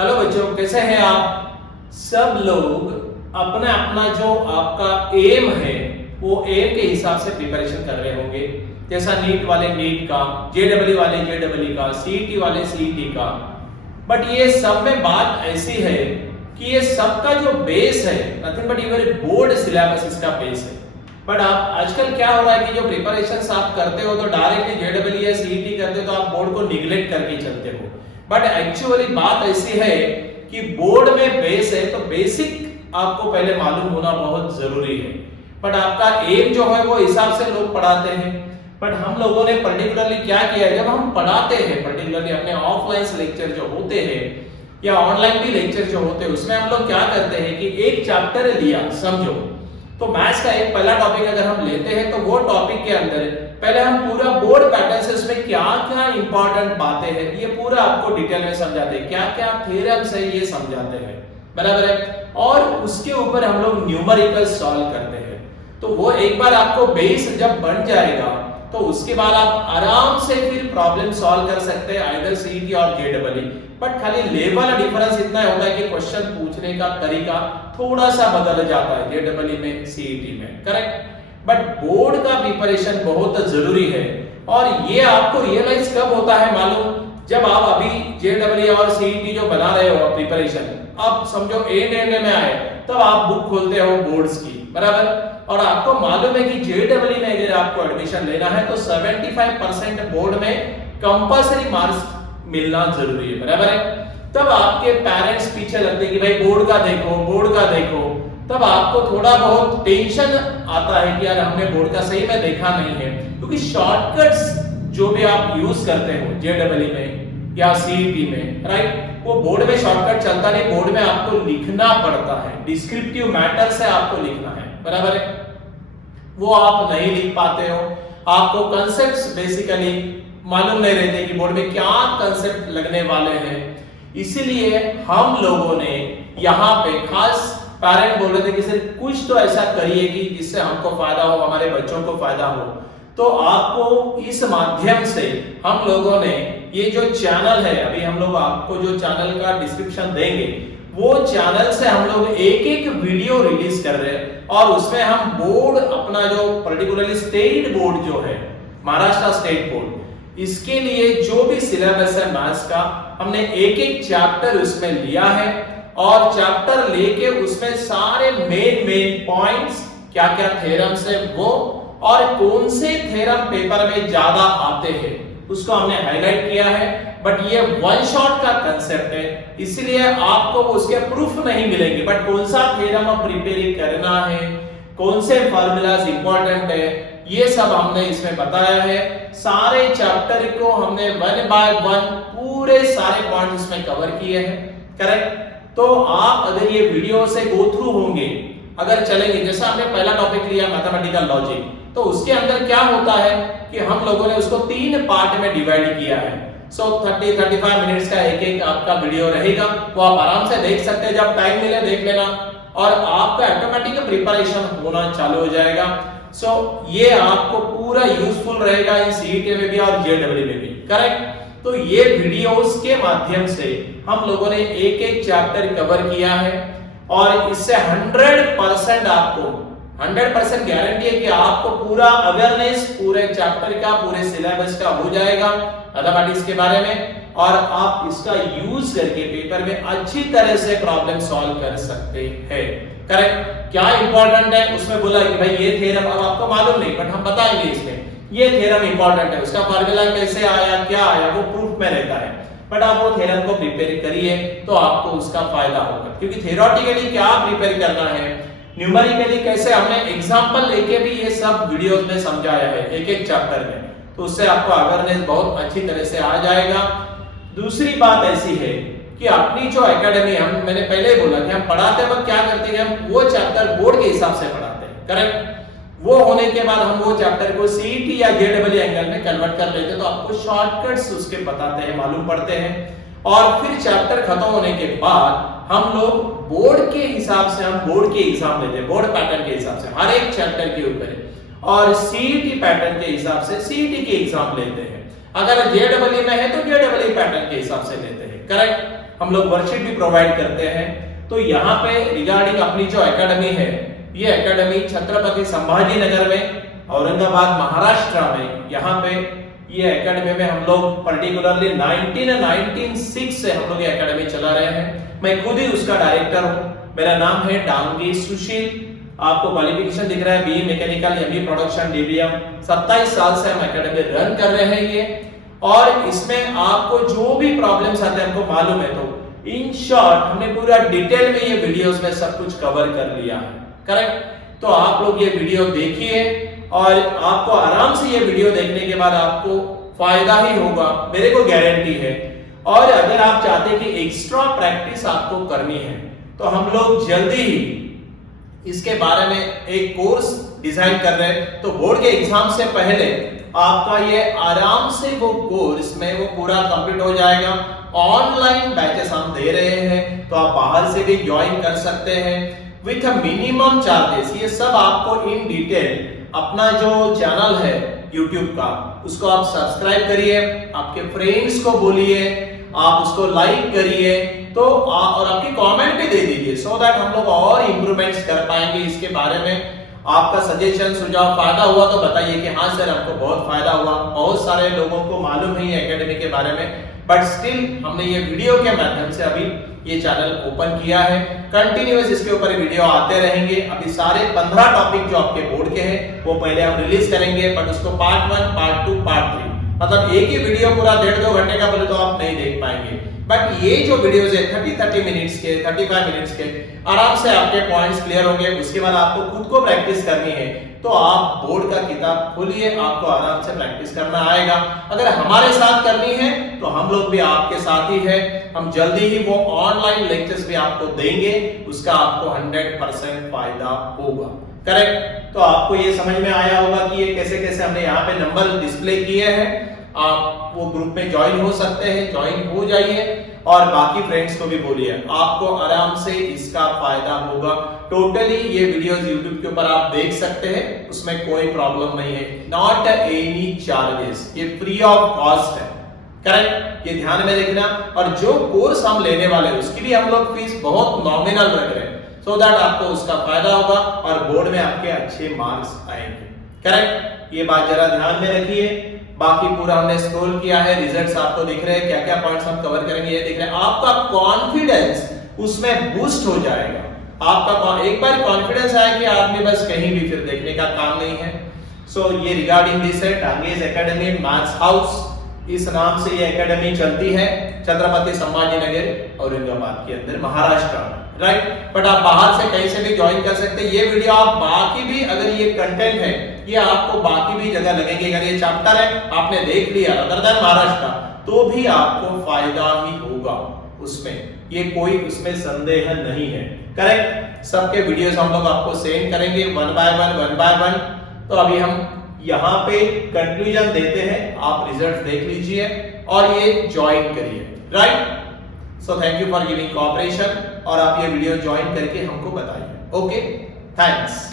Hello बच्चों, कैसे हैं आप सब लोग? अपना अपना जो आपका एम है वो एम के हिसाब से प्रिपरेशन कर रहे होंगे। जैसा नीट वाले नीट का, जेडब्ल्यू वाले जेडब्ल्यू का, सीईटी वाले सीईटी का। बट ये सब में बात ऐसी है कि ये सबका जो बेस है nothing but your board syllabus इसका बेस है। बट आप आजकल क्या हो रहा है कि जो प्रिपरेशन आप करते हो तो डायरेक्टली जेडब्ल्यू या सीईटी करते हो तो आप बोर्ड को निग्लेक्ट करके चलते हो। बट एक्चुअली बात ऐसी है कि बोर्ड में बेस है तो बेसिक आपको पहले मालूम होना बहुत जरूरी है। बट आपका एम जो है वो हिसाब से लोग पढ़ाते हैं। बट हम लोगों ने पर्टिकुलरली क्या किया है, जब हम पढ़ाते हैं पर्टिकुलरली अपने ऑफलाइन लेक्चर जो होते हैं या ऑनलाइन भी लेक्चर जो होते हैं, उसमें हम लोग क्या करते हैं कि एक चैप्टर लिया, समझो तो मैथ्स का एक पहला टॉपिक अगर हम लेते हैं तो वो टॉपिक के अंदर पहले हम पूरा बोर्ड पैटर्न से उसमें क्या क्या इंपॉर्टेंट बातें हैं ये पूरा आपको डिटेल में समझाते हैं, क्या क्या थ्योरम्स है ये समझाते हैं, बराबर है। और उसके ऊपर हम लोग न्यूमेरिकल सॉल्व करते हैं। तो वो एक बार आपको बेस जब बन जाएगा तो उसके बाद आप आराम से फिर प्रॉब्लम सॉल्व कर सकते हैं आइदर सीईटी और जेडब्ल्यू। बट खाली लेवल डिफरेंस इतना होता है कि क्वेश्चन पूछने का तरीका थोड़ा सा बदल जाता है जेडब्ल्यू में सीईटी में, करेक्ट। बट बोर्ड का प्रिपरेशन बहुत जरूरी है और ये आपको रियलाइज कब होता है मालूम, जब आप अभी जेडब्ल्यू और सीईटी जो बना रहे हो प्रिपरेशन, अब समझो एंड में आए तब आप बुक खोलते हो बोर्ड्स की, बराबर। और आपको मालूम है कि जेडब्ल्यू में अगर आपको एडमिशन लेना है तो 75% बोर्ड में कंपल्सरी मार्क्स मिलना जरूरी है, बराबर है। तब आपके पेरेंट्स पीछे लगते हैं कि भाई बोर्ड का देखो, बोर्ड का देखो। तब आपको थोड़ा बहुत टेंशन आता है कि यार हमने बोर्ड का सही में देखा नहीं है, क्योंकि शॉर्टकट्स जो भी आप यूज करते हो जेडब्ल्यू में या सीईटी में, राइट, वो बोर्ड में शॉर्टकट चलता नहीं, बोर्ड में आपको लिखना पड़ता है, डिस्क्रिप्टिव मैटर से आपको लिखना है, बराबर है। वो आप नहीं लिख पाते हो, आपको कांसेप्ट्स बेसिकली मालूम नहीं रहते कि बोर्ड में क्या कांसेप्ट लगने वाले हैं। इसीलिए हम लोगों ने यहाँ पे खास पेरेंट बोल रहे थे कि सर कुछ तो ऐसा करिए कि जिससे हमको फायदा हो, हमारे बच्चों को फायदा हो। तो आपको इस माध्यम से हम लोगों ने ये जो चैनल है, अभी हम लोग आपको जो चैनल का डिस्क्रिप्शन देंगे वो चैनल से हम लोग एक एक वीडियो रिलीज कर रहे हैं और उसमें हम बोर्ड अपना जो पर्टिकुलरली स्टेट बोर्ड जो है महाराष्ट्र स्टेट बोर्ड, इसके लिए जो भी सिलेबस है मैथ्स का हमने एक एक चैप्टर उसमें लिया है और चैप्टर लेके उसमें सारे मेन पॉइंट्स क्या क्या थ्योरम्स है वो और कौन से थ्योरम पेपर में ज्यादा आते हैं उसको हमने हाईलाइट किया है। बट ये वन शॉट का कांसेप्ट है, इसलिए आपको उसके प्रूफ नहीं मिलेंगे, बट कौन सा थ्योरम आप प्रिपेयर करना है, कौन से फार्मूलाज इंपॉर्टेंट है, ये सब हमने इसमें बताया है। सारे चैप्टर को हमने वन बाय वन पूरे सारे पॉइंट्स इसमें कवर किए हैं, करेक्ट। तो आप अगर ये वीडियो से गो थ्रू होंगे, अगर चलेंगे, जैसा हमने पहला टॉपिक लिया मैथमेटिकल लॉजिक, तो उसके अंदर क्या होता है कि हम लोगों ने उसको 3 पार्ट में डिवाइड किया है। सो 30-35 मिनट्स का एक एक आपका वीडियो रहेगा, वो आप आराम से देख सकते हैं, जब टाइम मिले देख लेना और आपका ऑटोमेटिक प्रिपरेशन होना चालू हो जाएगा। सो ये आपको पूरा यूजफुल रहेगा इन सीईटी में भी और जेडब्ल्यू में भी, करेक्ट। तो ये वीडियोस के माध्यम से हम लोगों ने एक एक चैप्टर कवर किया है और इससे 100% आपको 100% गारंटी है कि आपको पूरा अवेयरनेस पूरे चैप्टर का, पूरे सिलेबस का हो जाएगा मैथमेटिक्स के बारे में और आप इसका यूज करके पेपर में अच्छी तरह से प्रॉब्लम सॉल्व कर सकते हैं, करेक्ट। क्या इंपॉर्टेंट है उसमें बोला कि भाई ये थ्योरम अब आपको मालूम नहीं, बट हम बताएंगे इसमें ये थ्योरम इंपॉर्टेंट है, उसका फार्मूला कैसे आया, क्या आया, वो प्रूफ में रहता है। बट आप वो थ्योरम को प्रिपेयर करिए तो आपको उसका फायदा होगा, क्योंकि थ्योरेटिकली क्या प्रिपेयर करना है, न्यूमेरिकली कैसे, हमने एग्जांपल लेके भी ये सब वीडियोस में समझाया है एक एक चैप्टर में, तो उससे आपको अवेयरनेस बहुत अच्छी तरह से आ जाएगा। दूसरी बात ऐसी है कि अपनी जो एकेडमी मैंने पहले ही बोला कि हम पढ़ाते वक्त क्या करते हैं, हम वो चैप्टर बोर्ड के हिसाब से पढ़ाते हैं, करेक्ट। वो होने के बाद हम वो चैप्टर को सीईटी या जेडब्ल्यू एंगल में कन्वर्ट कर लेते हैं, तो आपको शॉर्टकट्स उसके बताते हैं, मालूम पड़ते हैं। और फिर चैप्टर खत्म होने के बाद हम लोग बोर्ड के हिसाब से हम बोर्ड के एग्जाम लेते हैं, बोर्ड पैटर्न के हिसाब से हर एक चैप्टर के ऊपर, और सीईटी पैटर्न के हिसाब से सीईटी के एग्जाम लेते हैं। अगर जेडब्ल्यू में है तो जेडब्ल्यू पैटर्न के हिसाब से लेते हैं, करेक्ट। हम लोग वर्कशीट भी प्रोवाइड करते हैं। तो यहाँ पे रिगार्डिंग अपनी जो एकेडमी है, ये एकेडमी छत्रपति संभाजी नगर में, औरंगाबाद महाराष्ट्र में, यहाँ पे ये एकेडमी में हम लोग पर्टिकुलरली 1996 से हम लोग ये एकेडमी चला रहे हैं। मैं खुद ही उसका डायरेक्टर हूँ। मेरा नाम है डांगे सुशील। आपको क्वालिफिकेशन दिख रहा है BE mechanical, ME production, DBM. 27 साल से हम एकेडमी रन कर रहे हैं ये, और इसमें आपको जो भी प्रॉब्लम्स आते हैं हमको मालूम है, तो इन शॉर्ट हमने पूरा डिटेल में ये वीडियोस में सब कुछ कवर कर लिया है। करेक्ट? तो आप लोग ये वीडियो देखिए, और आपको आराम से ये वीडियो देखने के बाद आपको फायदा ही होगा, मेरे को गारंटी है। और अगर आप चाहते हैं कि एक्स्ट्रा प्रैक्टिस आपको करनी है, तो हम लोग जल्दी ही इसके बारे में एक कोर्स डिजाइन कर रहे हैं। तो बोर्ड के एग्जाम से पहले आपका ये आराम से वो कोर्स में वो पूरा कंप्लीट हो जाएगा। ऑनलाइन बैचेस हम दे रहे हैं, तो आप बाहर से भी ज्वाइन कर सकते हैं विथ अ मिनिमम चार्जेस। ये सब आपको इन डिटेल अपना जो चैनल है YouTube का, उसको आप सब्सक्राइब करिए, आपके फ्रेंड्स को बोलिए, आप उसको लाइक करिए, तो और आपकी कमेंट भी दे दीजिए, सो दैट हम लोग और इंप्रूवमेंट्स कर पाएंगे इसके बारे में। आपका सजेशन, सुझाव, फायदा हुआ तो बताइए कि हाँ सर हमको बहुत फायदा हुआ। बहुत सारे लोगों को मालूम नहीं है एकेडमी के बारे में, बट स्टिल हमने ये वीडियो के माध्यम से अभी ये चैनल ओपन किया है। कंटिन्यूअस इसके ऊपर वीडियो आते रहेंगे। अभी सारे 15 टॉपिक जो आपके बोर्ड के हैं वो पहले हम रिलीज करेंगे, बट उसको पार्ट 1, पार्ट 2, पार्ट 3, मतलब एक ही वीडियो पूरा 1.5-2 घंटे का बोले तो आप नहीं देख पाएंगे। बट ये जो वीडियोस है 30 मिनट्स के, 35 मिनट्स के, आराम से आपके पॉइंट्स क्लियर होंगे। उसके बाद आपको खुद को प्रैक्टिस करनी है, तो आप बोर्ड का किताब खोलिए, आपको आराम से प्रैक्टिस करना आएगा। अगर हमारे साथ करनी है तो हम लोग भी आपके साथ ही है। हम जल्दी ही वो ऑनलाइन लेक्चर्स भी आपको देंगे, उसका आपको 100% फायदा होगा। करेक्ट? तो आपको ये समझ में आया होगा कि ये कैसे कैसे हमने यहाँ पे नंबर डिस्प्ले किए हैं। आप वो ग्रुप में ज्वाइन हो सकते हैं, ज्वाइन हो जाइए, और बाकी फ्रेंड्स को भी बोलिए, आपको आराम से इसका फायदा होगा। टोटली ये वीडियोस YouTube के ऊपर आप देख सकते हैं, उसमें कोई प्रॉब्लम नहीं है। नॉट एनी चार्जेस, ये फ्री ऑफ कॉस्ट है। करेक्ट? ये ध्यान में रखना। और जो कोर्स हम लेने वाले हैं उसकी भी हम लोग फीस बहुत नॉमिनल रख रहे हैं, सो दैट आपको उसका फायदा होगा और बोर्ड में आपके अच्छे मार्क्स आएंगे। करेक्ट? ये बात जरा ध्यान में रखिए। बाकी पूरा हमने स्क्रॉल किया है, रिजल्ट्स आपको दिख रहे हैं, क्या क्या पॉइंट्स हम कवर करेंगे ये दिख रहे हैं। आपका कॉन्फिडेंस उसमें बूस्ट हो जाएगा। आपका एक बार कॉन्फिडेंस आया कि आदमी बस कहीं भी फिर देखने का काम नहीं है। सो ये रिगार्डिंग दिस है डांगेज एकेडमी मैथ्स हाउस, इस नाम से ये एकेडमी चलती है छत्रपति संभाजी नगर औरंगाबाद के अंदर, महाराष्ट्र में। राइट? बट आप बाहर से कहीं से भी ज्वाइन कर सकते हैं। ये वीडियो आप बाकी भी, अगर ये कंटेंट है ये आपको बाकी भी जगह लगेंगे, अगर ये चैप्टर है आपने देख लिया अदर देन महाराष्ट्र, तो भी आपको फायदा ही होगा उसमें, ये कोई उसमें संदेह नहीं है। करेक्ट? सबके वीडियोस हम लोग आपको सेंड करेंगे वन बाय वन। तो अभी हम यहाँ पे कंक्लूजन देते हैं, आप रिजल्ट देख लीजिए और ये ज्वाइन करिए। Right? So thank you for giving cooperation, और आप ये वीडियो ज्वाइन करके हमको बताइए। Okay, thanks.